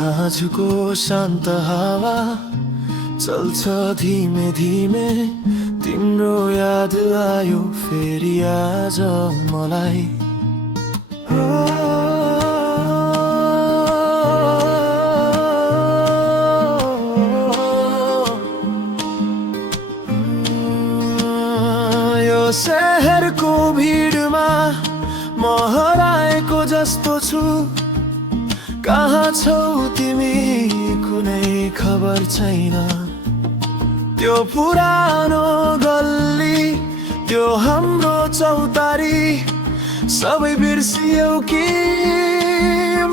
साँझको शान्त हावा चल्छ धीमे धीमे, तिम्रो याद आयो फेरि आज मलाई। यो शहरको भिडमा म हराएको जस्तो छु, कहाँ छौ तिमी कुनै खबर छैन। त्यो पुरानो गल्ली, त्यो हाम्रो चौतारी, सबै बिर्सियौ कि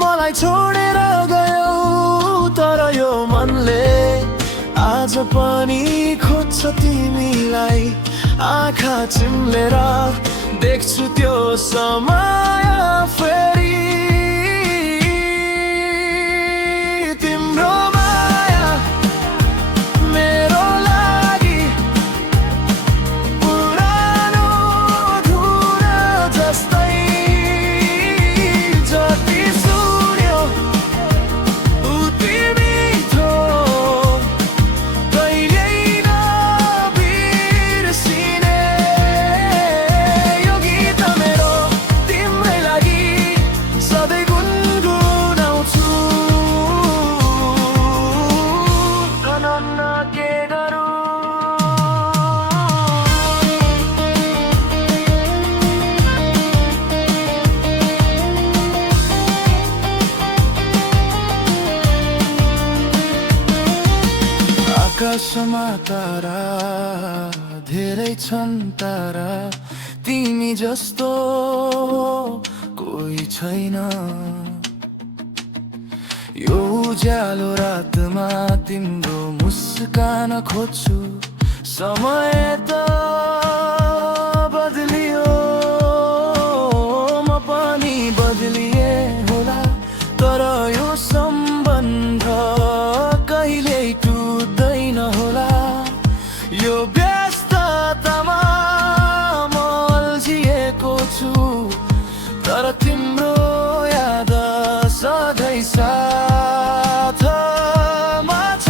मलाई छोडेर गयौ। तर यो मनले आज पनि खोज्छ तिमीलाई, आँखा चिम्लेर देख्छु त्यो समय फेरि। तिम्रो माया मेरो लागि पुरानो धुन जस्तै, जति सुन्यो उति मिठो, कहिल्यै नबिर्सिने। यो गीत मेरो तिम्रै लागि सधैँ गुनगुनाउँछु। धनन्न के गरौँ, आकाशमा तारा धेरै छन् तारा, तिमी जस्तो कोही छैन। यो उज्यालो रातमा तिम्रो मुस्कान खोज्छु, समय त बदलियो, म पनि बदलिए होला। तर यो सम्बन्ध कहिल्यै टुट्दैन होला। यो व्यस्ततामा म अल्झिएको छु, तर तिम्रो याद सधैँ साथमा छ।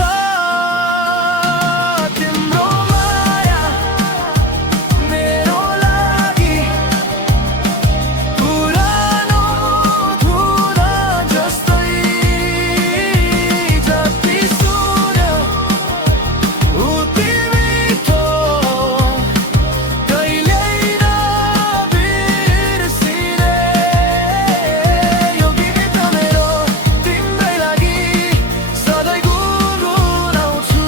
तिम्रो माया मेरो लागि पुरानो धुन जस्तै, जति सुन्यो उति मिठो, कहिल्यै नबिर्सिने। यो गीत मेरो तिम्रै लागि सधैँ गुनगुनाउँछु।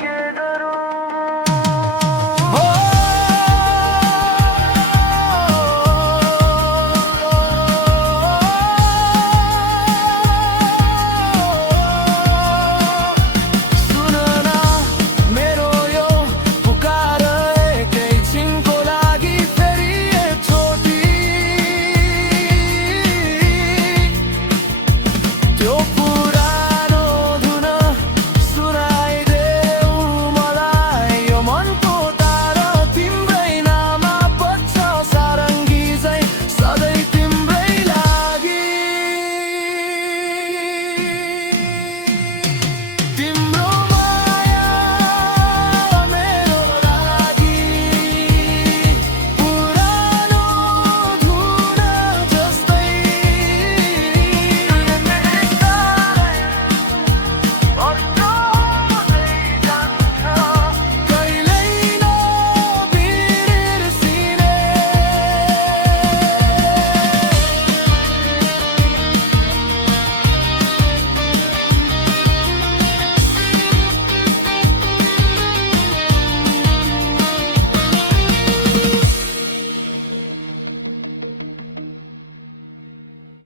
के गरौँ, हो सुन न मेरो यो पुकार एकैछिनको लागि फेरि एकचोटि। त्यो